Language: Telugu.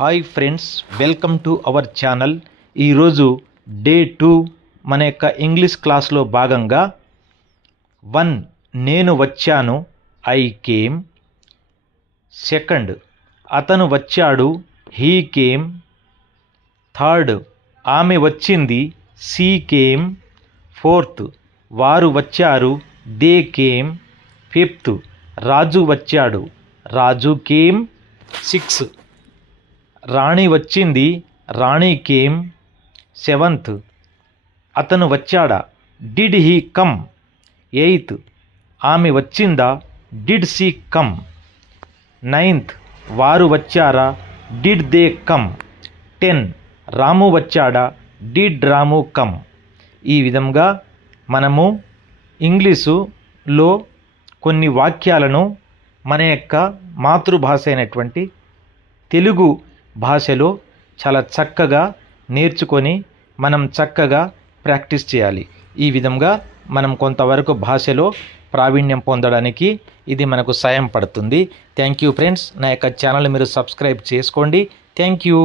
Hi friends, welcome to our channel. ఈరోజు డే 2 మన యొక్క ఇంగ్లీష్ క్లాస్లో భాగంగా 1 నేను వచ్చాను, ఐ కేమ్. సెకండ్, అతను వచ్చాడు, హీ కేమ్. థర్డ్, ఆమె వచ్చింది, షీ కేమ్. ఫోర్త్, వారు వచ్చారు, దే కేమ్. ఫిఫ్త్, రాజు వచ్చాడు, రాజు కేమ్. 6, రాణి వచ్చింది, రాణి కేమ్. 7th, అతను వచ్చాడా, డిడ్ హీ కమ్. 8th, ఆమె వచ్చిందా, డిడ్ షీ కమ్. 9th, వారు వచ్చారా, డిడ్ దే కమ్. 10, రాము వచ్చాడా, డిడ్ రాము కమ్. ఈ విధంగా మనము ఇంగ్లీషులో కొన్ని వాక్యాలను మన యొక్క మాతృభాష అయినటువంటి తెలుగు భాషలో చాలా చక్కగా నేర్చుకొని మనం చక్కగా ప్రాక్టీస్ చేయాలి. ఈ విధంగా మనం కొంతవరకు భాషలో ప్రావీణ్యం పొందడానికి ఇది మనకు సాయం పడుతుంది. Thank you friends. నా యొక్క ఛానల్ మీరు సబ్స్క్రైబ్ చేసుకోండి. Thank you.